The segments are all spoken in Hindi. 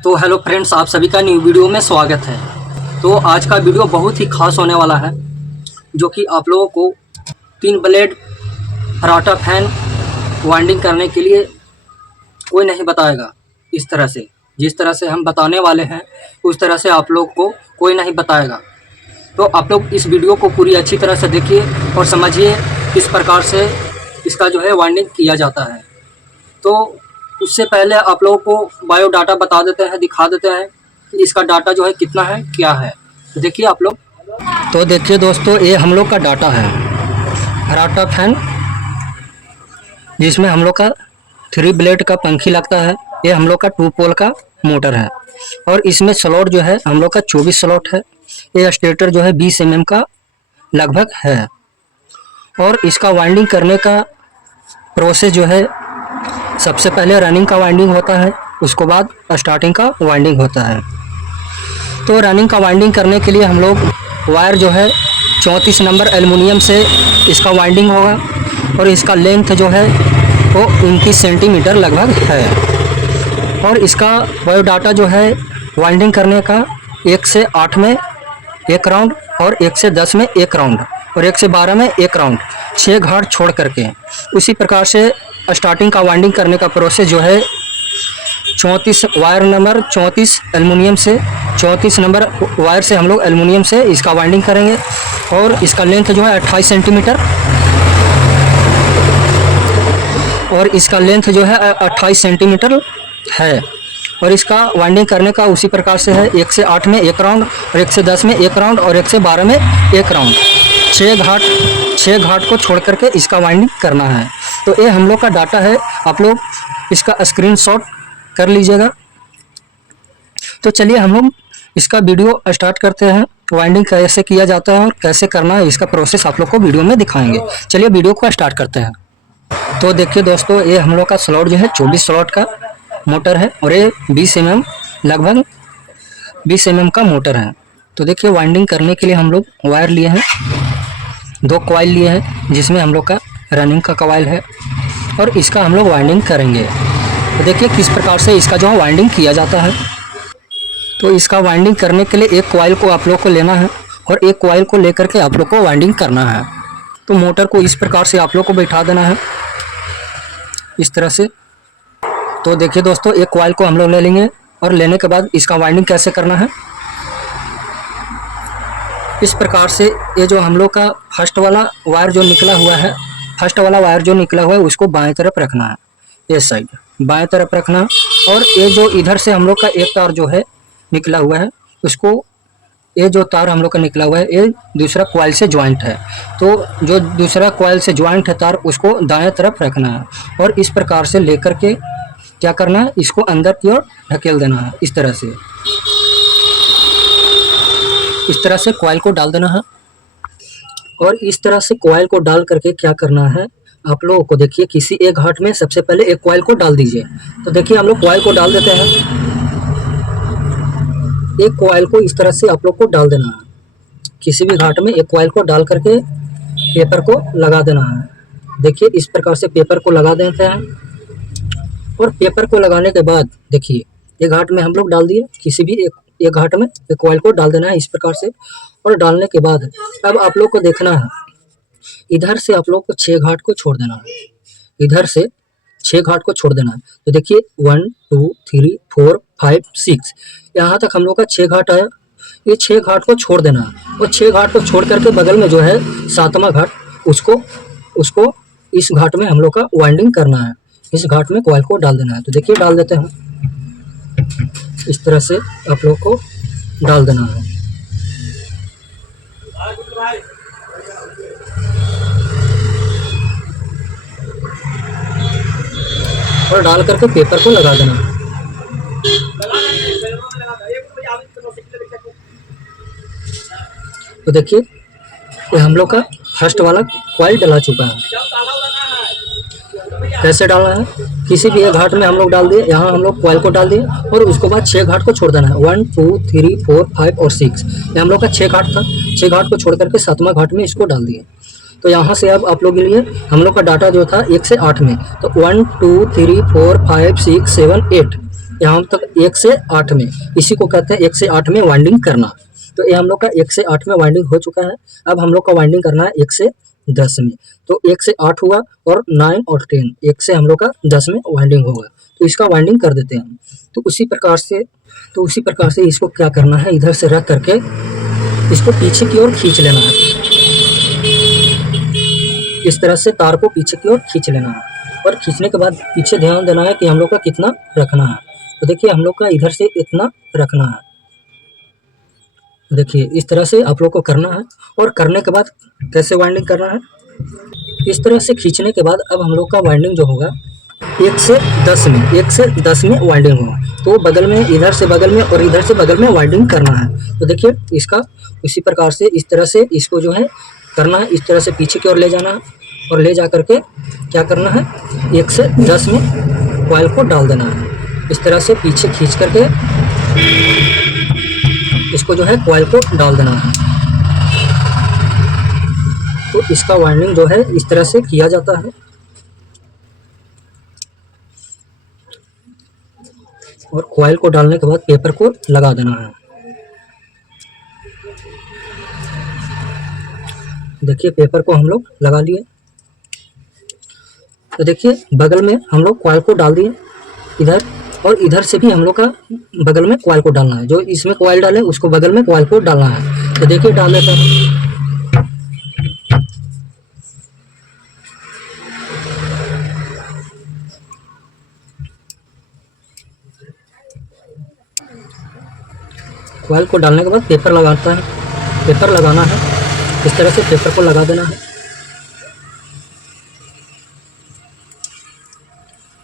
तो हेलो फ्रेंड्स, आप सभी का न्यू वीडियो में स्वागत है। तो आज का वीडियो बहुत ही खास होने वाला है, जो कि आप लोगों को 3 ब्लेड फर्राटा फैन वाइंडिंग करने के लिए कोई नहीं बताएगा। इस तरह से, जिस तरह से हम बताने वाले हैं उस तरह से आप लोग को कोई नहीं बताएगा। तो आप लोग इस वीडियो को पूरी अच्छी तरह से देखिए और समझिए किस प्रकार से इसका जो है वाइंडिंग किया जाता है। तो उससे पहले आप लोगों को बायोडाटा बता देते हैं, दिखा देते हैं कि इसका डाटा जो है कितना है, क्या है। तो देखिए आप लोग। तो देखिए दोस्तों, ये हम लोग का डाटा है फर्राटा फैन, जिसमें हम लोग का 3 ब्लेड का पंखी लगता है। ये हम लोग का 2 पोल का मोटर है और इसमें स्लॉट जो है हम लोग का 24 स्लॉट है। ये स्टेटर जो है 20 mm का लगभग है। और इसका वाइंडिंग करने का प्रोसेस जो है, सबसे पहले रनिंग का वाइंडिंग होता है, उसके बाद स्टार्टिंग का वाइंडिंग होता है। तो रनिंग का वाइंडिंग करने के लिए हम लोग वायर जो है 34 नंबर एल्युमिनियम से इसका वाइंडिंग होगा और इसका लेंथ जो है वो 29 सेंटीमीटर लगभग है। और इसका बायोडाटा जो है वाइंडिंग करने का 1 से 8 में 1 राउंड और 1 से 10 में 1 राउंड और 1 से 12 में 1 राउंड, 6 घाट छोड़ करके। उसी प्रकार से स्टार्टिंग का वाइंडिंग करने का प्रोसेस जो है 34 वायर नंबर 34 एल्युमिनियम से 34 नंबर वायर से हम लोग एल्युमिनियम से इसका वाइंडिंग करेंगे। और इसका लेंथ जो है 28 सेंटीमीटर और इसका लेंथ जो है 28 सेंटीमीटर है। और इसका वाइंडिंग करने का उसी प्रकार से है, 1 से 8 में 1 राउंड और 1 से 10 में 1 राउंड और 1 से 12 में 1 राउंड, 6 घाट को छोड़ करके इसका वाइंडिंग करना है। तो ये हम लोग का डाटा है, आप लोग इसका स्क्रीनशॉट कर लीजिएगा। तो चलिए हम लोग इसका वीडियो स्टार्ट करते हैं। वाइंडिंग कैसे किया जाता है और कैसे करना है, इसका प्रोसेस आप लोग को वीडियो में दिखाएंगे। चलिए वीडियो को स्टार्ट करते हैं। तो देखिए दोस्तों, ये हम लोग का स्लॉट जो है 24 स्लॉट का मोटर है और ये 20 mm लगभग 20 mm का मोटर है। तो देखिए वाइंडिंग करने के लिए हम लोग वायर लिए हैं, 2 कॉइल लिए हैं, जिसमें हम लोग का रनिंग का कॉइल है और इसका हम लोग वाइंडिंग करेंगे। तो देखिए किस प्रकार से इसका जो है वाइंडिंग किया जाता है। तो इसका वाइंडिंग करने के लिए एक कॉइल को आप लोग को लेना है और एक कॉइल को लेकर के आप लोग को वाइंडिंग करना है। तो मोटर को इस प्रकार से आप लोग को बैठा देना है, इस तरह से। तो देखिए दोस्तों, एक कॉइल को हम लोग ले लेंगे और लेने के बाद इसका वाइंडिंग कैसे करना है, इस प्रकार से। ये जो हम लोग का फर्स्ट वाला वायर जो निकला हुआ है, उसको बाएं तरफ रखना है, इस साइड बाएं तरफ रखना। और ये जो इधर से हम लोग का एक तार जो है निकला हुआ है, उसको, ये जो तार हम लोग का निकला हुआ है ये दूसरा कॉइल से ज्वाइंट है। तो जो दूसरा कॉइल से ज्वाइंट है तार, उसको दाएं तरफ रखना है और इस प्रकार से लेकर के क्या करना है, इसको अंदर की ओर ढकेल देना है, इस तरह से। इस तरह से कॉइल को डाल देना है और इस तरह से कॉइल को डाल करके क्या करना है आप लोगों को, देखिए किसी एक घाट में सबसे पहले एक कॉइल को डाल दीजिए। तो देखिए हम लोग कॉइल को डाल देते हैं, एक कॉइल को इस तरह से आप लोग को डाल देना है। किसी भी घाट में एक कॉइल को डाल करके पेपर को लगा देना है। देखिए इस प्रकार से पेपर को लगा देते हैं और पेपर को लगाने के बाद देखिए एक घाट में हम लोग डाल दिए, किसी भी एक घाट में एक कॉइल को डाल देना है इस प्रकार से। और डालने के बाद अब आप लोग को देखना है, इधर से आप लोग को 6 घाट को छोड़ देना है, इधर से 6 घाट को छोड़ देना है। तो देखिए 1 2 3 4 5 6, यहाँ तक हम लोग का 6 घाट आया। ये 6 घाट को छोड़ देना है और 6 घाट को छोड़ करके बगल में जो है 7वां घाट, उसको इस घाट में हम लोग का वाइंडिंग करना है। इस घाट में कॉइल को डाल देना है। तो देखिए डाल देते हैं, इस तरह से आप लोग को डाल देना है। और डाल करके पेपर को लगा देना है। तो देखिए ये हम लोग का फर्स्ट वाला कॉइल डला चुका है। कैसे डालना है, किसी भी एक घाट में हम लोग डाल दिए, यहाँ हम लोग कॉइल को डाल दिए और उसके बाद 6 घाट को छोड़ देना है। 1 2 3 4 5 और 6, ये हम लोग का 6 घाट था। 6 घाट को छोड़ करके 7वां घाट में इसको डाल दिए। तो यहाँ से अब आप लोग के लिए हम लोग का डाटा जो था 1 से 8 में, तो 1 2 3 4 5 6 7 8 यहाँ तक 1 से 8 में, इसी को कहते हैं 1 से 8 में वाइंडिंग करना। तो ये हम लोग का 1 से 8 में वाइंडिंग हो चुका है। अब हम लोग का वाइंडिंग करना है 1 से 10 में। तो 1 से 8 हुआ और 9 और 10, 1 से हम लोग का 10 में वाइंडिंग होगा। तो इसका वाइंडिंग कर देते हैं हम। तो उसी प्रकार से इसको क्या करना है, इधर से रख करके इसको पीछे की ओर खींच लेना है। इस तरह से तार को पीछे की ओर खींच लेना है, और खींचने के बाद पीछे ध्यान देना है कि हम लोग का कितना रखना है। तो देखिए हम लोग का इधर से इतना रखना है। देखिए इस तरह से आप लोग को करना है। और करने के बाद कैसे वाइंडिंग करना है, इस तरह से खींचने के बाद अब हम लोग का वाइंडिंग जो होगा 1 से 10 में, 1 से 10 में वाइंडिंग होगा। तो बगल में, इधर से बगल में और इधर से बगल में वाइंडिंग करना है। तो देखिए इसका इसी प्रकार से इस तरह से इसको जो है करना है। इस तरह से पीछे की ओर ले जाना है, और ले जा करके क्या करना है, 1 से 10 में कॉइल को डाल देना है। इस तरह से पीछे खींच करके इसको जो है कॉइल को डाल देना है। तो इसका वाइंडिंग जो है इस तरह से किया जाता है। और कॉइल को डालने के बाद पेपर को लगा देना है। देखिए पेपर को हम लोग लगा लिए। तो देखिए बगल में हम लोग कॉइल को डाल दिए इधर, और इधर से भी हम लोग का बगल में कॉइल को डालना है। जो इसमें कॉइल डाले उसको बगल में कॉइल को डालना है। तो देखिए डाल देता हूँ। कॉइल को डालने के बाद पेपर लगाता है, पेपर लगाना है। इस तरह से पेपर को लगा देना है,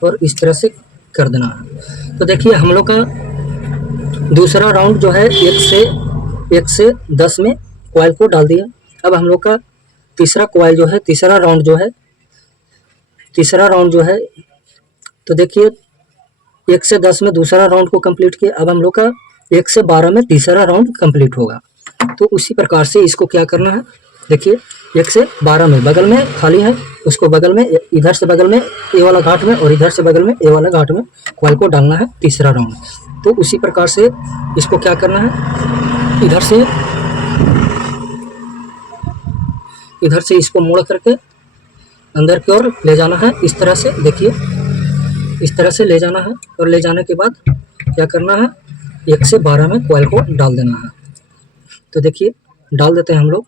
और इस तरह से कर देना है। तो देखिए हम लोग का दूसरा राउंड जो है 1 से 10 में कॉइल को डाल दिया। अब हम लोग का तीसरा कॉइल जो है, तीसरा राउंड जो है, तो देखिए 1 से 10 में दूसरा राउंड को कंप्लीट किया। अब हम लोग का 1 से 12 में तीसरा राउंड कंप्लीट होगा। तो उसी प्रकार से इसको क्या करना है, देखिए 1 से 12 में बगल में खाली है, उसको बगल में, इधर से बगल में ए वाला घाट में और इधर से बगल में ए वाला घाट में कॉइल को डालना है तीसरा राउंड। तो उसी प्रकार से इसको क्या करना है, इधर से इसको मोड़ करके अंदर की ओर ले जाना है। इस तरह से देखिए इस तरह से ले जाना है, और ले जाने के बाद क्या करना है, 1 से 12 में कॉइल को डाल देना है। तो देखिए डाल देते हैं हम लोग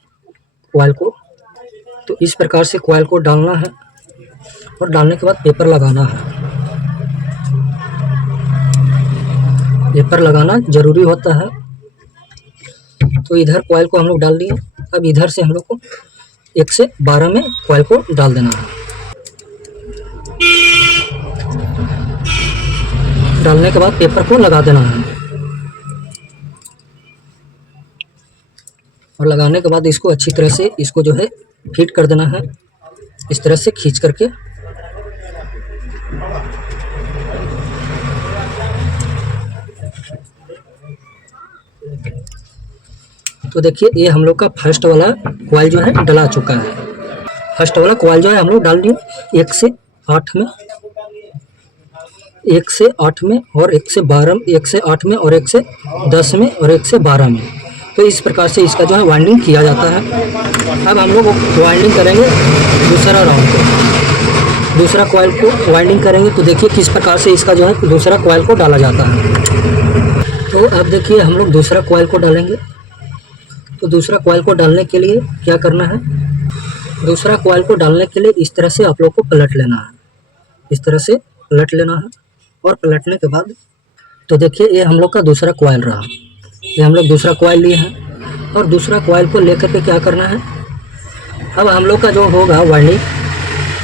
कॉइल को। तो इस प्रकार से कॉइल को डालना है, और डालने के बाद पेपर लगाना है। पेपर लगाना ज़रूरी होता है। तो इधर कॉइल को हम लोग डाल दिए। अब इधर से हम लोग को 1 से 12 में कॉइल को डाल देना है। डालने के बाद पेपर को लगा देना है, और लगाने के बाद इसको अच्छी तरह से इसको जो है फिट कर देना है, इस तरह से खींच करके। तो देखिए ये हम लोग का फर्स्ट वाला कॉइल जो है डला चुका है। फर्स्ट वाला कॉइल जो है हम लोग डाल दिए 1 से 8 में, 1 से 8 में और 1 से 12, 1 से 8 में और 1 से 10 में और 1 से 12 में। तो इस प्रकार से इसका जो है वाइंडिंग किया जाता है। अब हम लोग वाइंडिंग करेंगे दूसरा राउंड को, दूसरा कॉइल को वाइंडिंग करेंगे। तो देखिए किस प्रकार से इसका जो है दूसरा कॉइल को डाला जाता है। तो अब देखिए हम लोग दूसरा कॉइल को डालेंगे। तो दूसरा कॉइल को डालने के लिए क्या करना है, दूसरा कॉइल को डालने के लिए इस तरह से आप लोग को पलट लेना है, इस तरह से पलट लेना है। और पलटने के बाद तो देखिए ये हम लोग का दूसरा कॉइल रहा। ये हम लोग दूसरा कॉइल लिए हैं, और दूसरा कॉइल को लेकर के क्या करना है, अब हम लोग का जो होगा वाइंडिंग,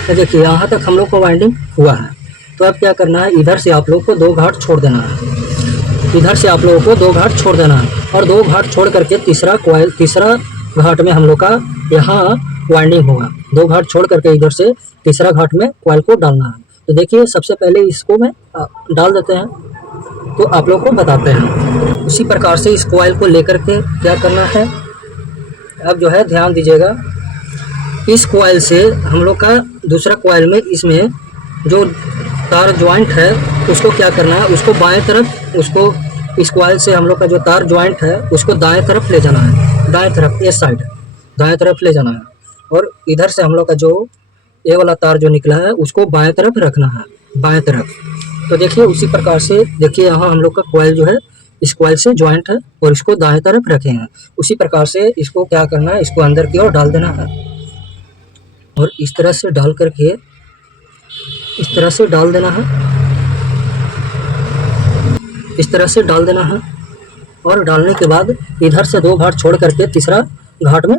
तो देखिए यहाँ तक हम लोग को वाइंडिंग हुआ है। तो अब क्या करना है, इधर से आप लोग को 2 घाट छोड़ देना है, इधर से आप लोगों को 2 घाट छोड़ देना है। और 2 घाट छोड़ करके तीसरा घाट में हम लोग का यहाँ वाइंडिंग होगा। 2 घाट छोड़ करके इधर से तीसरा घाट में कॉइल को डालना है। तो देखिए सबसे पहले इसको मैं डाल देते हैं, तो आप लोग को बताते हैं। उसी प्रकार से इस कॉइल को लेकर के क्या करना है, अब जो है ध्यान दीजिएगा, इस कॉइल से हम लोग का दूसरा कॉइल में इसमें जो तार ज्वाइंट है उसको क्या करना है, उसको बाएं तरफ, उसको इस कॉइल से हम लोग का जो तार ज्वाइंट है उसको दाएं तरफ ले जाना है, दाएं तरफ, इस साइड दाएं तरफ ले जाना है। और इधर से हम लोग का जो ये वाला तार जो निकला है उसको बाएं तरफ रखना है, बाएं तरफ। तो देखिए उसी प्रकार से देखिए यहाँ हम लोग का कॉइल जो है इस कॉइल से ज्वाइंट है और इसको दाएं तरफ रखे हैं। उसी प्रकार से इसको क्या करना है, इसको अंदर की ओर डाल देना है और इस तरह से डाल करके इस तरह से डाल देना है, इस तरह से डाल देना है। और डालने के बाद इधर से 2 घाट छोड़ करके तीसरा घाट में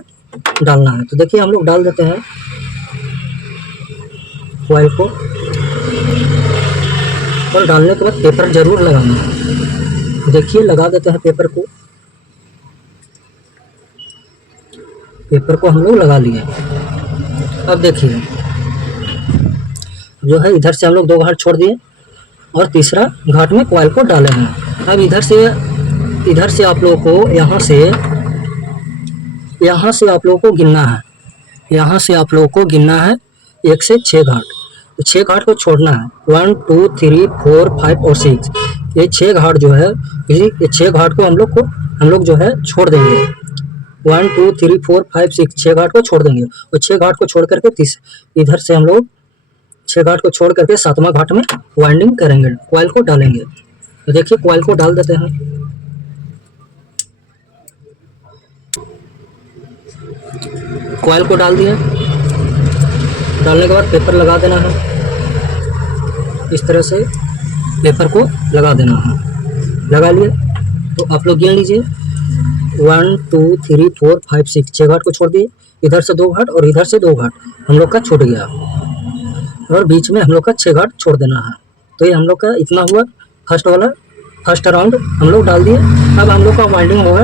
डालना है। तो देखिए हम लोग डाल देते हैं कॉइल को, और डालने के बाद पेपर जरूर लगाना है। देखिए लगा देते हैं पेपर को, पेपर को हम लोग लगा लिए। अब देखिए जो है इधर से हम लोग 2 घाट छोड़ दिए और तीसरा घाट में कॉइल को डाले हैं। अब इधर से आप लोगों को यहाँ से आप लोगों को गिनना है, यहाँ से आप लोगों को गिनना है 1 से 6 घाट। तो 6 घाट को छोड़ना है, 1 2 3 4 5 और 6, ये 6 घाट जो है, ये 6 घाट को हम लोग जो है छोड़ देंगे। 1 2 3 4 5 6, 6 घाट को छोड़ देंगे। और 6 घाट को छोड़ करके इधर से हम लोग 6 घाट को छोड़ करके 7वां घाट में वाइंडिंग करेंगे, कॉइल को डालेंगे। तो देखिए कॉइल को डाल देते हैं, कॉइल को डाल दिया। डालने के बाद पेपर लगा देना है, इस तरह से पेपर को लगा देना है। लगा लिए तो आप लोग गिन लीजिए 1 2 3 4 5 6, 6 घाट को छोड़ दिए। इधर से 2 घाट और इधर से 2 घाट हम लोग का छूट गया, और बीच में हम लोग का 6 घाट छोड़ देना है। तो ये हम लोग का इतना हुआ फर्स्ट राउंड हम लोग डाल दिए। अब हम लोग का वाइंडिंग होगा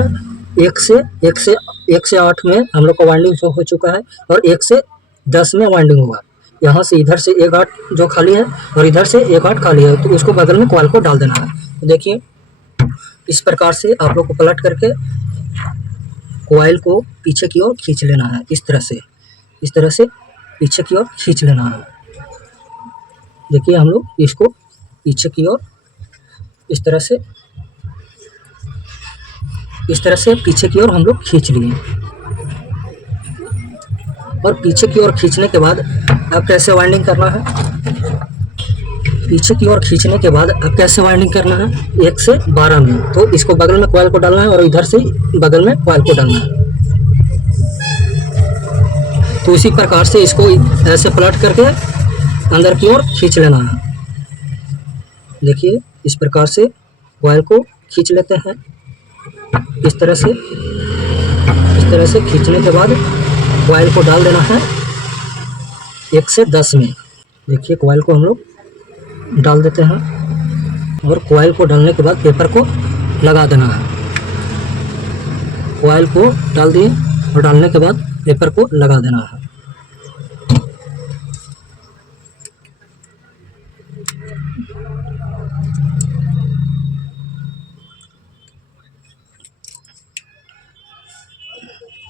1 से 8 में हम लोग का वाइंडिंग हो चुका है, और 1 से 10 में वाइंडिंग होगा। यहाँ से इधर से 1 घाट जो खाली है और इधर से 1 घाट खाली है, तो उसको बगल में कॉइल को डाल देना है। तो देखिए इस प्रकार से आप लोग को पलट करके कॉइल को पीछे की ओर खींच लेना है, इस तरह से पीछे की ओर खींच लेना है। देखिए हम लोग इसको पीछे की ओर इस तरह से पीछे की ओर हम लोग खींच लिए। और पीछे की ओर खींचने के बाद अब कैसे वाइंडिंग करना है, पीछे की ओर खींचने के बाद अब कैसे वाइंडिंग करना है, 1 से 12 में। तो इसको बगल में कॉइल को डालना है और इधर से बगल में कॉइल को डालना है। तो इसी प्रकार से इसको ऐसे पलट करके अंदर की ओर खींच लेना है। देखिए इस प्रकार से कॉइल को खींच लेते हैं, इस तरह से खींचने के बाद कॉइल को डाल देना है 1 से 10 में। देखिए कॉइल को हम लोग डाल देते हैं, और कॉइल को डालने के बाद पेपर को लगा देना है। कॉइल को डाल दिए और डालने के बाद पेपर को लगा देना है।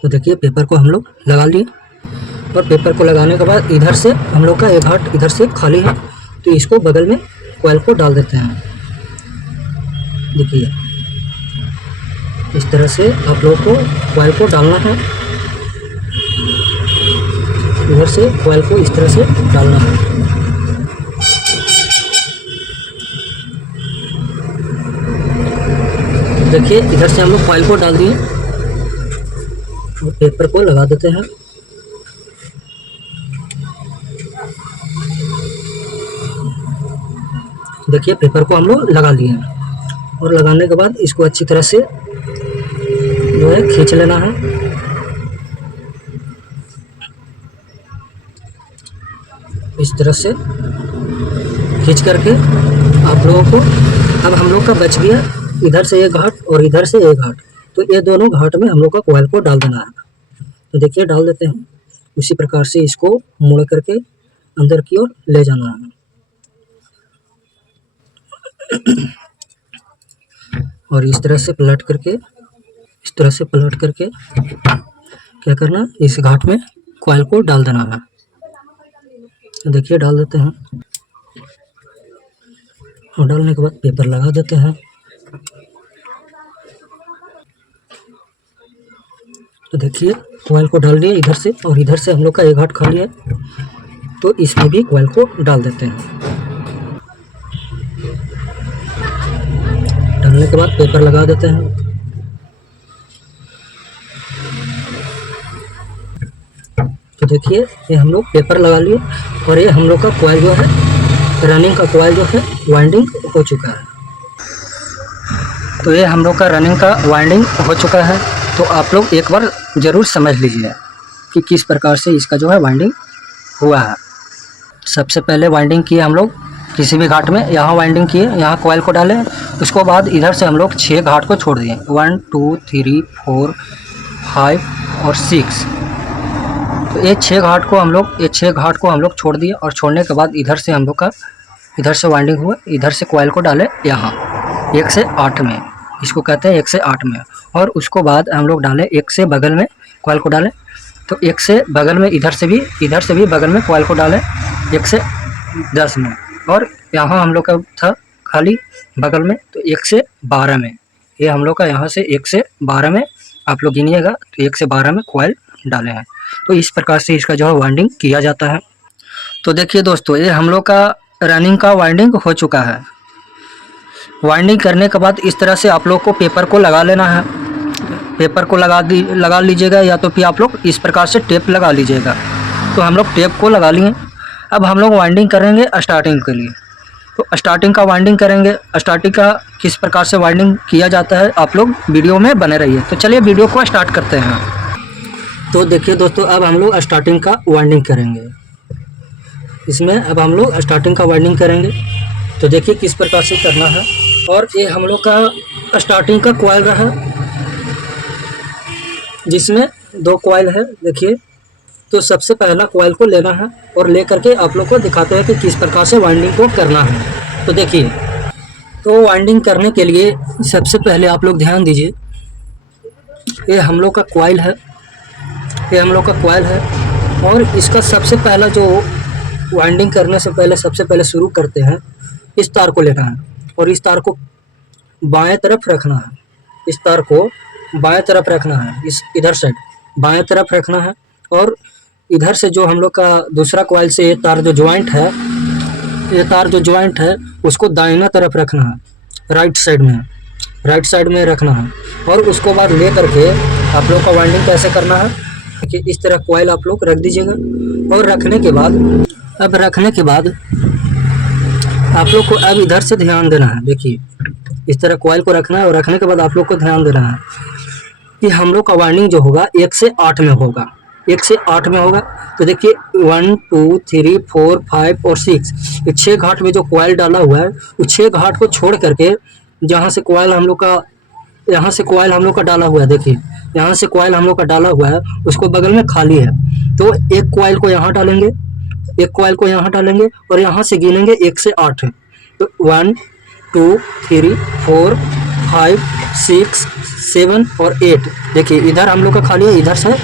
तो देखिए पेपर को हम लोग लगा लिए, और पेपर को लगाने के बाद इधर से हम लोग का 1 घाट इधर से खाली है, तो इसको बगल में कॉइल को डाल देते हैं। देखिए इस तरह से आप लोगों को कॉइल को डालना है, इधर से कॉइल को इस तरह से डालना है। देखिए इधर से हम लोग कॉइल को डाल दिए और पेपर को लगा देते हैं। देखिए पेपर को हम लोग लगा लिए हैं, और लगाने के बाद इसको अच्छी तरह से जो है खींच लेना है। इस तरह से खींच करके आप लोगों को, अब हम लोग का बच गया इधर से 1 घाट और इधर से 1 घाट, तो ये दोनों घाट में हम लोग का कॉइल को डाल देना है। तो देखिए डाल देते हैं, उसी प्रकार से इसको मोड़ करके अंदर की ओर ले जाना है। और इस तरह से पलट करके क्या करना है, इस घाट में कॉइल को डाल देना है। तो देखिए डाल देते हैं, और डालने के बाद पेपर लगा देते हैं। तो देखिए कॉइल को डाल दिए इधर से, और इधर से हम लोग का एक घाट खाली है, तो इसमें भी कॉइल को डाल देते हैं। डालने के बाद पेपर लगा देते हैं। तो देखिए ये हम लोग पेपर लगा लिए, और ये हम लोग का कॉइल जो है, रनिंग का कॉइल जो है वाइंडिंग हो चुका है। तो ये हम लोग का रनिंग का वाइंडिंग हो चुका है। तो आप लोग एक बार ज़रूर समझ लीजिए कि किस प्रकार से इसका जो है वाइंडिंग हुआ है। सबसे पहले वाइंडिंग किए हम लोग किसी भी घाट में, यहाँ वाइंडिंग किए, यहाँ कॉइल को डाले, उसको बाद इधर से हम लोग 6 घाट को छोड़ दिए, 1 2 3 4 5 और 6। तो ये 6 घाट को हम लोग छोड़ दिए, और छोड़ने के बाद इधर से हम लोग का इधर से वाइंडिंग हुआ, इधर से कॉइल को डाले यहाँ 1 से 8 में, इसको कहते हैं 1 से 8 में। और उसको बाद हम लोग डाले 1 से बगल में कॉइल को डाले, तो 1 से बगल में इधर से भी बगल में कॉइल को डाले 1 से 10 में। और यहाँ हम लोग का था खाली बगल में, तो 1 से 12 में, ये हम लोग का यहाँ से 1 से 12 में आप लोग गिनिएगा, तो 1 से 12 में कॉइल डाले हैं। तो इस प्रकार से इसका जो है वाइंडिंग किया जाता है। तो देखिए दोस्तों, ये हम लोग का रनिंग का वाइंडिंग हो चुका है। वाइंडिंग करने के बाद इस तरह से आप लोग को पेपर को लगा लेना है। पेपर को लगा लीजिएगा, या तो फिर आप लोग इस प्रकार से टेप लगा लीजिएगा। तो हम लोग टेप को लगा लिए। अब हम लोग वाइंडिंग करेंगे स्टार्टिंग के लिए। तो स्टार्टिंग का वाइंडिंग करेंगे। स्टार्टिंग का किस प्रकार से वाइंडिंग किया जाता है, आप लोग वीडियो में बने रहिए। तो चलिए वीडियो को स्टार्ट करते हैं। तो देखिए दोस्तों, अब हम लोग स्टार्टिंग का वाइंडिंग करेंगे। इसमें अब हम लोग स्टार्टिंग का वाइंडिंग करेंगे। तो देखिए किस प्रकार से करना है। और ये हम लोग का स्टार्टिंग का कॉइल रहा, जिसमें 2 कॉइल है। देखिए, तो सबसे पहला कॉइल को लेना है, और ले करके आप लोग को दिखाते हैं कि किस प्रकार से वाइंडिंग को करना है। तो देखिए, तो वाइंडिंग करने के लिए सबसे पहले आप लोग ध्यान दीजिए, ये हम लोग का कॉइल है, और इसका सबसे पहला जो वाइंडिंग करने से पहले सबसे पहले शुरू करते हैं, इस तार को लेना है, और इस तार को बाएं तरफ रखना है। इस तार को बाएं तरफ रखना है, इधर साइड बाएं तरफ रखना है। और इधर से जो हम लोग का दूसरा कॉइल से ये तार जो ज्वाइंट है, उसको दाहिना तरफ रखना है, राइट साइड में रखना है। और उसको बाद ले करके आप लोग का वाइंडिंग कैसे करना है कि इस तरह कॉइल आप लोग रख दीजिएगा। और रखने के बाद आप लोग को अब इधर से ध्यान देना है। देखिए, इस तरह कॉइल को रखना है, और रखने के बाद आप लोग को ध्यान देना है कि हम लोग का वाइंडिंग जो होगा 1 से 8 में होगा। 1 से 8 में होगा। तो देखिए 1 2 3 4 5 और 6, ये 6 घाट में जो कॉइल डाला हुआ है, उस 6 घाट को छोड़ करके जहाँ से कॉइल हम लोग का डाला हुआ है, देखिए यहाँ से कॉइल हम लोग का डाला हुआ है, उसको बगल में खाली है। तो एक कॉइल को यहाँ डालेंगे, और यहाँ से गिनेंगे 1 से 8। तो 1 2 3 4 5 6 7 और 8। देखिए इधर हम लोग का खाली है, इधर से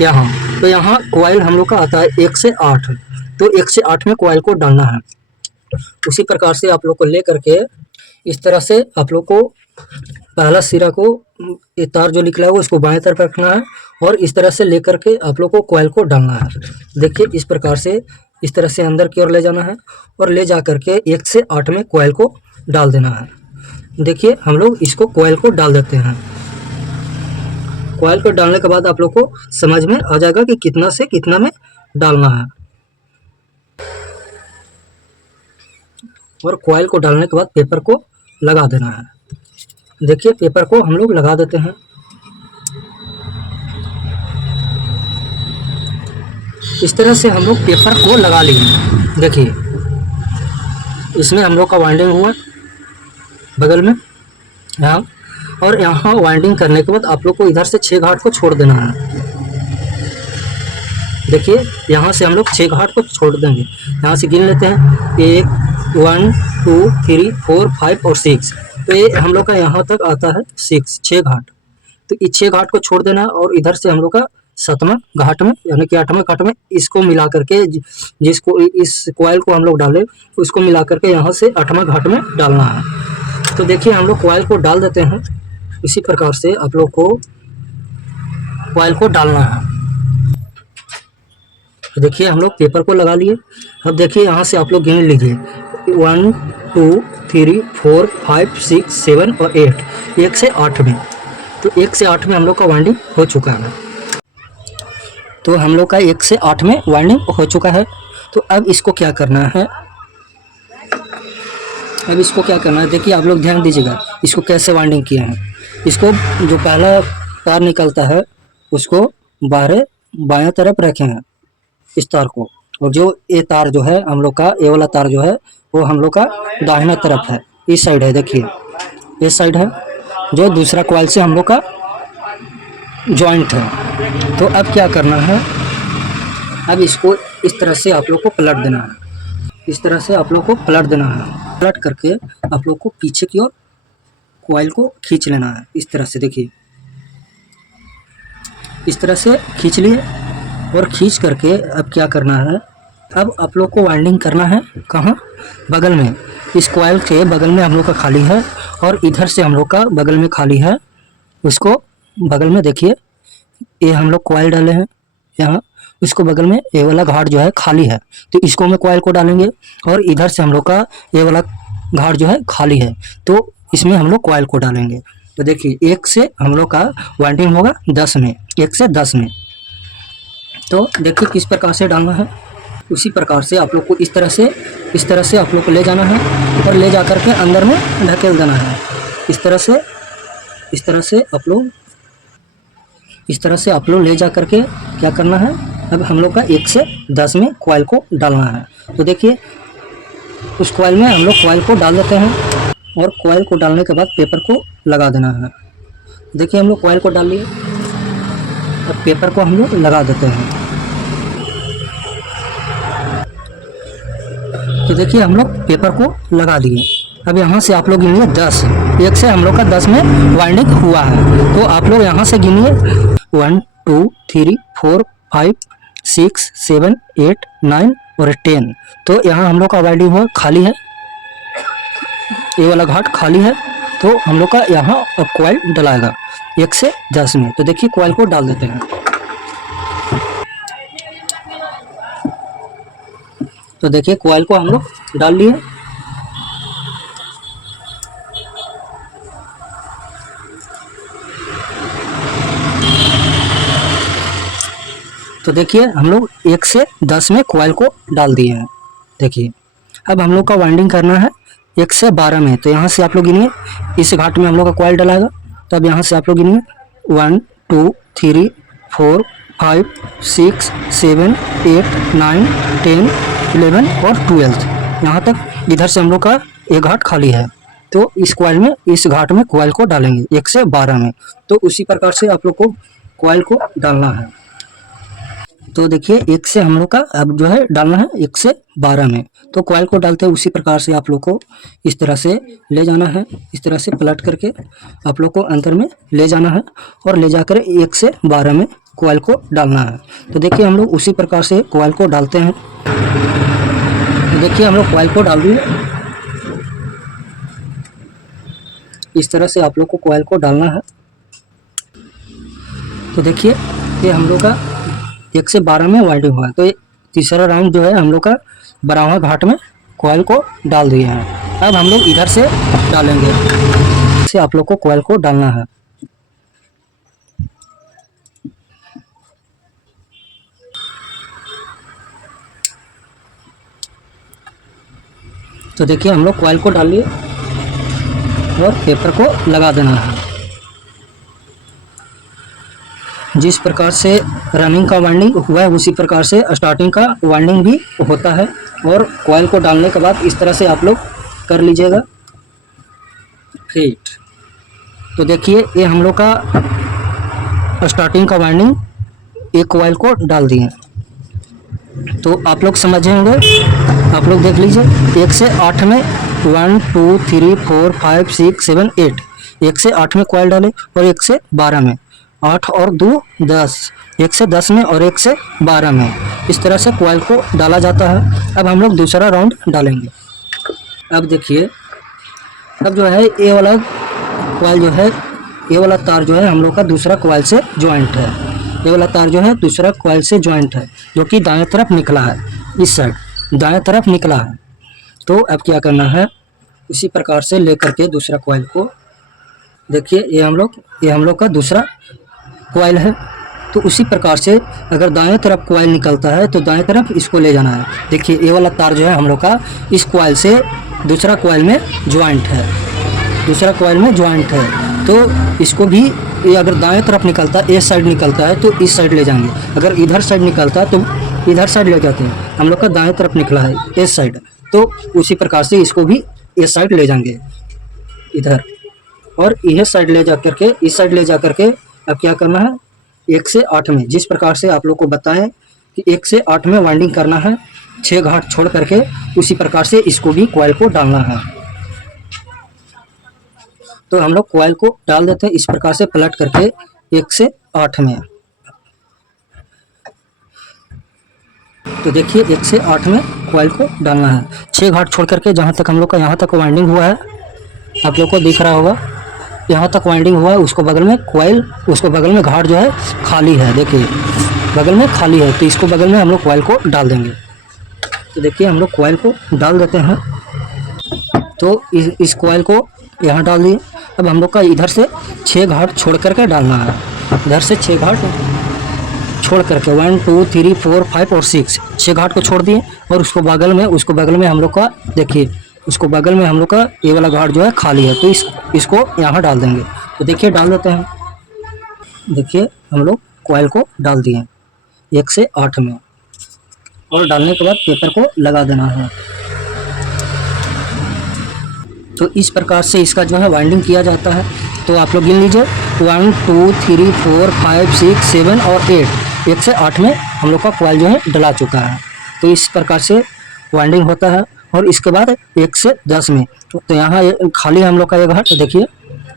यहाँ, तो यहाँ कॉइल हम लोग का आता है 1 से 8। तो 1 से 8 में कॉइल को डालना है। उसी प्रकार से आप लोग को ले करके इस तरह से आप लोग को पहला सिरा को, ये तार जो निकला है उसको बाएं तरफ रखना है, और इस तरह से लेकर के आप लोग को कॉइल को डालना है। देखिए इस प्रकार से, इस तरह से अंदर की ओर ले जाना है, और ले जा करके 1 से 8 में कॉइल को डाल देना है। देखिए हम लोग इसको कॉइल को डाल देते हैं। कॉइल को डालने के बाद आप लोग को समझ में आ जाएगा कि कितना से कितना में डालना है। और कॉइल को डालने के बाद पेपर को लगा देना है। देखिए पेपर को हम लोग लगा देते हैं। इस तरह से हम लोग पेपर को लगा लिए। देखिए इसमें हम लोग का वाइंडिंग हुआ बगल में यहाँ, और यहाँ वाइंडिंग करने के बाद आप लोग को इधर से 6 घाट को छोड़ देना है। देखिए यहाँ से हम लोग 6 घाट को छोड़ देंगे। यहाँ से गिन लेते हैं 1 1 2 3 4 5 और 6। तो ये हम लोग का यहाँ तक आता है 6 घाट। तो इस 6 घाट को छोड़ देना, और इधर से हम लोग का 7वां घाट में यानी कि 8वें घाट में इसको मिला करके जिसको इस कॉइल को हम लोग डाले उसको मिला करके यहाँ से 8वां घाट में डालना है। तो देखिए हम लोग कॉइल को डाल देते हैं। इसी प्रकार से आप लोग को कॉइल को डालना है। तो देखिए हम लोग पेपर को लगा लिए। अब देखिए यहाँ से आप लोग गिन लीजिए 1 2 3 4 5 6 7 और 8, 1 से 8 में। तो 1 से 8 में हम लोग का वाइंडिंग हो चुका है। तो हम लोग का 1 से 8 में वाइंडिंग हो चुका है। तो अब इसको क्या करना है, देखिए आप लोग ध्यान दीजिएगा इसको कैसे वाइंडिंग किया है। इसको जो पहला तार निकलता है उसको बाहर बायां तरफ रखे हैं इस तार को, और जो ये तार जो है हम लोग का ये वाला तार जो है वो हम लोग का दाहिना तरफ है, इस साइड है। देखिए इस साइड है जो दूसरा कॉइल से हम लोग का जॉइंट है। तो अब क्या करना है, अब इसको इस तरह से आप लोग को पलट देना है। इस तरह से आप लोग को पलट देना है। पलट करके आप लोग को पीछे की ओर कॉइल को खींच लेना है। इस तरह से देखिए इस तरह से खींच लिए, और खींच करके अब क्या करना है, अब आप लोग को वाइंडिंग करना है कहाँ, बगल में। इस कॉइल के बगल में हम लोग का खाली है और इधर से हम लोग का बगल में खाली है। उसको बगल में देखिए ये हम लोग कॉइल डाले हैं यहाँ, इसको बगल में ये वाला घाट जो है खाली है। तो इसको में कॉइल को डालेंगे और इधर से हम लोग का ये वाला घाट जो है खाली है, तो इसमें हम लोग कॉइल को डालेंगे। तो देखिए 1 से हम लोग का वाइंडिंग होगा 10 में, 1 से 10 में। तो देखिए किस प्रकार से डालना है। उसी प्रकार से आप लोग को इस तरह से आप लोग को ले जाना है और ले जा कर के अंदर में ढकेल देना है। इस तरह से आप लोग ले जा करके क्या करना है, अब हम लोग का 1 से 10 में कॉइल को डालना है। तो देखिए उस कॉइल में हम लोग कॉइल को डाल देते हैं और कॉइल को डालने के बाद पेपर को लगा देना है। देखिए हम लोग कॉइल को डाल लिए, अब पेपर को हम लोग लगा देते हैं। तो देखिए हम लोग पेपर को लगा दिए। अब यहाँ से आप लोग गिनिए 10, 1 से हम लोग का 10 में वाइंडिंग हुआ है। तो आप लोग यहाँ से गिनिए 1 2 3 4 5 6 7 8 9 और 10। तो यहाँ हम लोग का वाइंडिंग हुआ खाली है, ये वाला घाट खाली है। तो हम लोग का यहाँ अब कॉइल डलाएगा 1 से 10 में। तो देखिए कॉइल को डाल देते हैं। तो देखिए कॉइल को हम लोग डाल लिए। तो देखिए हम लोग 1 से 10 में कॉइल को डाल दिए हैं। देखिए अब हम लोग का वाइंडिंग करना है 1 से 12 में। तो यहाँ से आप लोग गिनिए, इस घाट में हम लोग का कॉइल डलाएगा। तब यहाँ से आप लोग गिनिए 1 2 3 4 5 6 7 8 9 10 11 और 12। यहाँ तक इधर से हम लोग का एक घाट खाली है। तो इस कॉइल में, इस घाट में कॉइल को डालेंगे 1 से 12 में। तो उसी प्रकार से आप लोग को कॉइल को डालना है। तो देखिए 1 से हम लोग का अब जो है डालना है 1 से 12 में। तो कॉइल को डालते हैं उसी प्रकार से आप लोग को इस तरह से ले जाना है। इस तरह से पलट करके आप लोग को अंदर में ले जाना है और ले जाकर 1 से 12 में कॉइल को डालना है। तो देखिए हम लोग उसी प्रकार से कॉइल को डालते हैं। तो देखिए हम लोग कॉइल को डाल दिए। इस तरह से आप लोग को कॉइल को डालना है। तो देखिए ये हम लोग का 1 से 12 में वाइंडिंग हुआ है। तो तीसरा राउंड जो है हम लोग का 12वां घाट में कॉइल को डाल दिए हैं। अब हम लोग इधर से डालेंगे, से आप लोग को कॉइल को डालना है। तो देखिए हम लोग कॉइल को डाल लिए और पेपर को लगा देना है। जिस प्रकार से रनिंग का वाइंडिंग हुआ है उसी प्रकार से स्टार्टिंग का वाइंडिंग भी होता है। और कॉइल को डालने के बाद इस तरह से आप लोग कर लीजिएगा फिट। तो देखिए ये हम लोग का स्टार्टिंग का वाइंडिंग एक कॉइल को डाल दिए। तो आप लोग समझे होंगे, आप लोग देख लीजिए 1 से 8 में 1 2 3 4 5 6 7 8, 1 से 8 में कॉइल डाले और 1 से 12 में। 8 और 2 10, 1 से 10 में और 1 से 12 में इस तरह से कॉइल को डाला जाता है। अब हम लोग दूसरा राउंड डालेंगे। अब देखिए, अब जो है ये वाला कॉइल जो है, ये वाला तार जो है हम लोग का दूसरा कॉइल से जॉइंट है। ये वाला तार जो है दूसरा कॉइल से जॉइंट है, जो कि दाएं तरफ निकला है, इस साइड दाएं तरफ निकला है। तो अब क्या करना है, इसी प्रकार से लेकर के दूसरा कॉइल को, देखिए ये हम लोग का दूसरा कॉइल है। तो उसी प्रकार से अगर दाएं तरफ कॉइल निकलता है तो दाएं तरफ इसको ले जाना है। देखिए ये वाला तार जो है हम लोग का इस कॉइल से दूसरा कॉइल में जॉइंट है, दूसरा कॉइल में जॉइंट है। तो इसको भी, ये अगर दाएं तरफ निकलता है, इस साइड निकलता है तो इस साइड ले जाएंगे, अगर इधर साइड निकलता है तो इधर साइड ले जाते हैं। हम लोग का दाएं तरफ निकला है इस साइड, तो उसी प्रकार से इसको भी इस साइड ले जाएंगे इधर, और यह साइड ले जा करके इस साइड ले जा करके अब क्या करना है, 1 से 8 में, जिस प्रकार से आप लोग को बताएं कि 1 से 8 में वाइंडिंग करना है, 6 घाट छोड़ करके, उसी प्रकार से इसको भी कॉइल को डालना है। तो हम लोग कॉइल को डाल देते हैं इस प्रकार से पलट करके 1 से 8 में। तो देखिए 1 से 8 में कॉइल को डालना है, 6 घाट छोड़ करके, जहाँ तक हम लोग का यहाँ तक वाइंडिंग हुआ है, आप लोग को दिख रहा होगा, यहाँ तक वाइंडिंग हुआ है, उसको बगल में कॉइल, उसको बगल में घाट जो है खाली है, देखिए बगल में खाली है, तो इसको बगल में हम लोग कॉइल को डाल देंगे। तो देखिए हम लोग कॉइल को डाल देते हैं। तो इस कॉइल को यहाँ डाल दिए। अब हम लोग का इधर से 6 घाट छोड़ करके डालना है, इधर से 6 घाट छोड़ करके, 1 2 3 4 5 और 6 घाट को छोड़ दिए, और उसको बगल में हम लोग का, देखिए उसको बगल में हम लोग का ये वाला घाट जो है खाली है, तो इसको यहाँ डाल देंगे। तो देखिए डाल देते हैं। देखिए हम लोग कॉइल को डाल दिए 1 से 8 में, और डालने के बाद पेपर को लगा देना है। तो इस प्रकार से इसका जो है वाइंडिंग किया जाता है। तो आप लोग गिन लीजिए, 1 2 3 4 5 6 7 और 8, 1 से 8 में हम लोग का कॉइल जो है डला चुका है। तो इस प्रकार से वाइंडिंग होता है। और इसके बाद 1 से 10 में, तो यहाँ खाली हम लोग का ये घाट, देखिए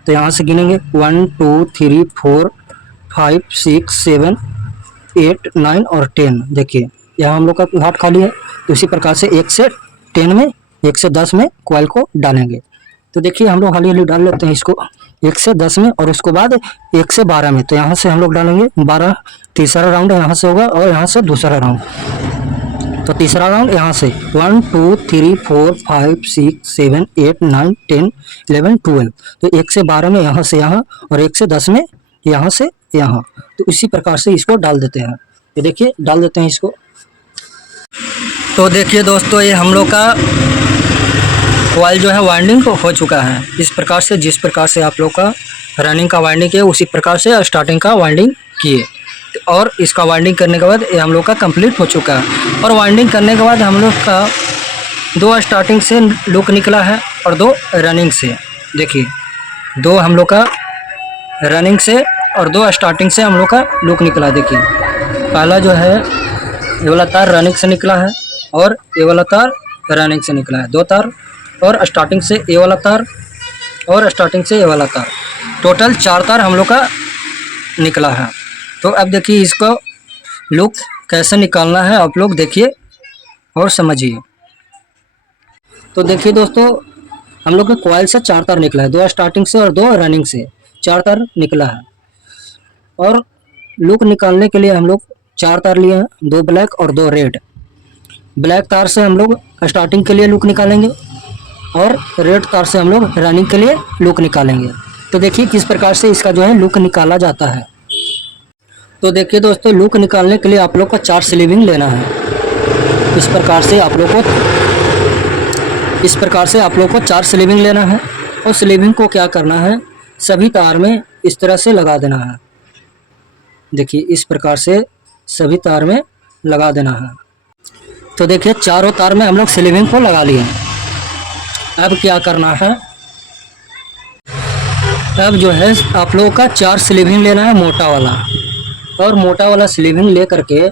तो यहाँ से गिनेंगे 1 2 3 4 5 6 7 8 9 और 10। देखिए यहाँ हम लोग का घाट खाली है। तो इसी प्रकार से 1 से 10 में, 1 से 10 में कॉइल को डालेंगे। तो देखिए हम लोग हाली हाली डाल लेते हैं इसको 1 से 10 में, और उसके बाद 1 से 12 में। तो यहाँ से हम लोग डालेंगे 12, तीसरा राउंड यहाँ से होगा, और यहाँ से दूसरा राउंड। तो तीसरा राउंड यहाँ से 1 2 3 4 5 6 7 8 9 10 11 12। तो 1 से 12 में यहाँ से यहाँ, और 1 से 10 में यहाँ से यहाँ। तो इसी प्रकार से इसको डाल देते हैं। ये देखिए डाल देते हैं इसको। तो देखिए दोस्तों, ये हम लोग का कॉइल जो है वाइंडिंग हो चुका है। इस प्रकार से, जिस प्रकार से आप लोग का रनिंग का वाइंडिंग किए, उसी प्रकार से स्टार्टिंग का वाइंडिंग किए, और इसका वाइंडिंग करने के बाद ये हम लोग का कंप्लीट हो चुका है। और वाइंडिंग करने के बाद हम लोग का 2 स्टार्टिंग से लुक निकला है और 2 रनिंग से। देखिए 2 हम लोग का रनिंग से और 2 स्टार्टिंग से हम लोग का लुक निकला। देखिए पहला जो है ये वाला तार रनिंग से निकला है, और ये वाला तार रनिंग से निकला है, 2 तार, और स्टार्टिंग से ये वाला तार, और स्टार्टिंग से ये वाला तार, टोटल 4 तार हम लोग का निकला है। तो अब देखिए इसको लुक कैसे निकालना है, आप लोग देखिए और समझिए। तो देखिए दोस्तों, हम लोग के कॉइल से 4 तार निकला है, 2 स्टार्टिंग से और 2 रनिंग से, 4 तार निकला है। और लुक निकालने के लिए हम लोग 4 तार लिए हैं, 2 ब्लैक और 2 रेड। ब्लैक तार से हम लोग स्टार्टिंग के लिए लुक निकालेंगे, और रेड तार से हम लोग रनिंग के लिए लुक निकालेंगे। तो देखिए किस प्रकार से इसका जो है लुक निकाला जाता है। तो देखिए दोस्तों, लुक निकालने के लिए आप लोग को 4 स्लीविंग लेना है। इस प्रकार से आप लोग को 4 स्लीविंग लेना है, और स्लीविंग को क्या करना है, सभी तार में इस तरह से लगा देना है। देखिए इस प्रकार से सभी तार में लगा देना है। तो देखिए चारों तार में हम लोग स्लीविंग को लगा लिए। अब क्या करना है, अब जो है आप लोगों का 4 स्लीविंग लेना है मोटा वाला, और मोटा वाला स्लीविंग ले करके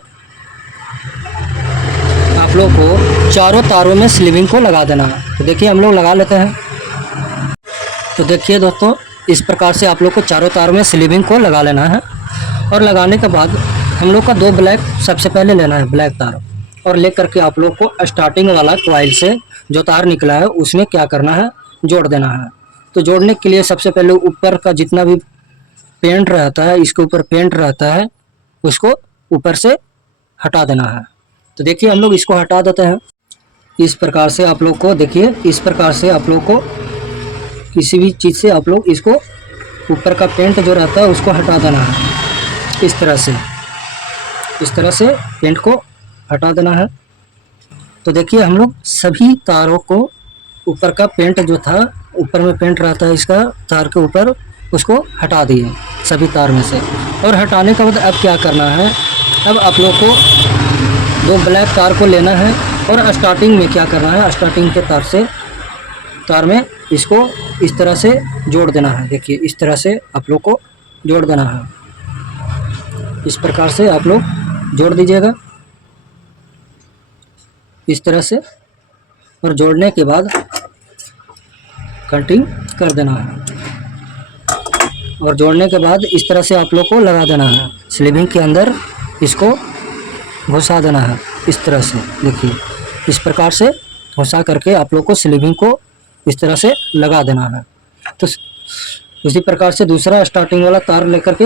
आप लोग को चारों तारों में स्लीविंग को लगा देना है। तो देखिए हम लोग लगा लेते हैं। तो देखिए दोस्तों, इस प्रकार से आप लोग को चारों तारों में स्लीविंग को लगा लेना है। और लगाने के बाद हम लोग का 2 ब्लैक सबसे पहले लेना है, ब्लैक तार, और ले करके आप लोग को स्टार्टिंग वाला कॉइल से जो तार निकला है उसमें क्या करना है, जोड़ देना है। तो जोड़ने के लिए सबसे पहले ऊपर का जितना भी पेंट रहता है, इसके ऊपर पेंट रहता है, उसको ऊपर से हटा देना है। तो देखिए हम लोग इसको हटा देते हैं। इस प्रकार से आप लोग को देखिए, इस प्रकार से आप लोग को किसी भी चीज़ से आप लोग इसको ऊपर का पेंट जो रहता है उसको हटा देना है। इस तरह से पेंट को हटा देना है। तो देखिए हम लोग सभी तारों को ऊपर का पेंट जो था, ऊपर में पेंट रहता है इसका तार के ऊपर, उसको हटा दिए सभी तार में से। और हटाने के बाद अब क्या करना है, अब आप लोग को 2 ब्लैक तार को लेना है और स्टार्टिंग में क्या करना है, स्टार्टिंग के तार में इसको इस तरह से जोड़ देना है। देखिए इस तरह से आप लोग को जोड़ देना है। इस प्रकार से आप लोग जोड़ दीजिएगा इस तरह से, और जोड़ने के बाद कटिंग कर देना है। और जोड़ने के बाद इस तरह से आप लोग को लगा देना है, स्लीविंग के अंदर इसको घुसा देना है इस तरह से। देखिए इस प्रकार से घुसा करके आप लोग को स्लीविंग को इस तरह से लगा देना है। तो उसी प्रकार से दूसरा स्टार्टिंग वाला तार लेकर के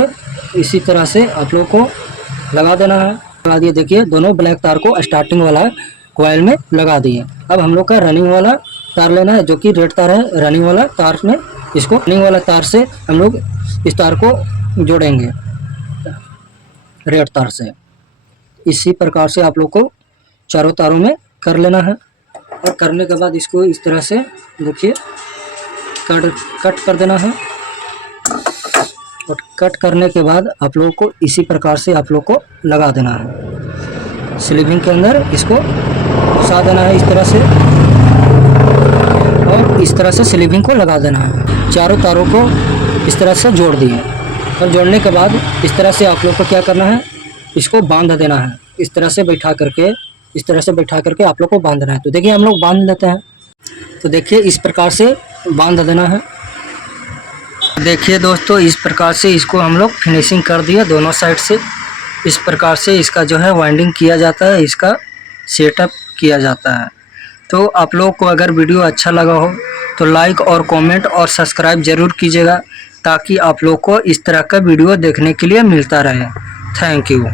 इसी तरह से आप लोग को लगा देना है। लगा दिए, देखिए दोनों ब्लैक तार को स्टार्टिंग वाला कॉइल में लगा दिए। अब हम लोग का रनिंग वाला तार लेना है, जो कि रेड तार है। रनिंग वाला तार में इसको रनिंग वाला तार से हम लोग इस तार को जोड़ेंगे रेड तार से। इसी प्रकार से आप लोग को चारों तारों में कर लेना है। और करने के बाद इसको इस तरह से देखिए कट कर देना है। और कट करने के बाद आप लोगों को इसी प्रकार से आप लोग को लगा देना है, स्लीविंग के अंदर इसको घुसा देना है इस तरह से, और इस तरह से स्लीविंग को लगा देना है। चारों तारों को इस तरह से जोड़ दिए। और जोड़ने के बाद इस तरह से आप लोग को क्या करना है, इसको बांध देना है। इस तरह से बैठा करके आप लोग को बांधना है। तो देखिए हम लोग बांध लेते हैं। तो देखिए इस प्रकार से बांध देना है। देखिए दोस्तों इस प्रकार से इसको हम लोग फिनिशिंग कर दिया दोनों साइड से। इस प्रकार से इसका जो है वाइंडिंग किया जाता है, इसका सेटअप किया जाता है। तो आप लोग को अगर वीडियो अच्छा लगा हो तो लाइक और कमेंट और सब्सक्राइब ज़रूर कीजिएगा, ताकि आप लोग को इस तरह का वीडियो देखने के लिए मिलता रहे। Thank you.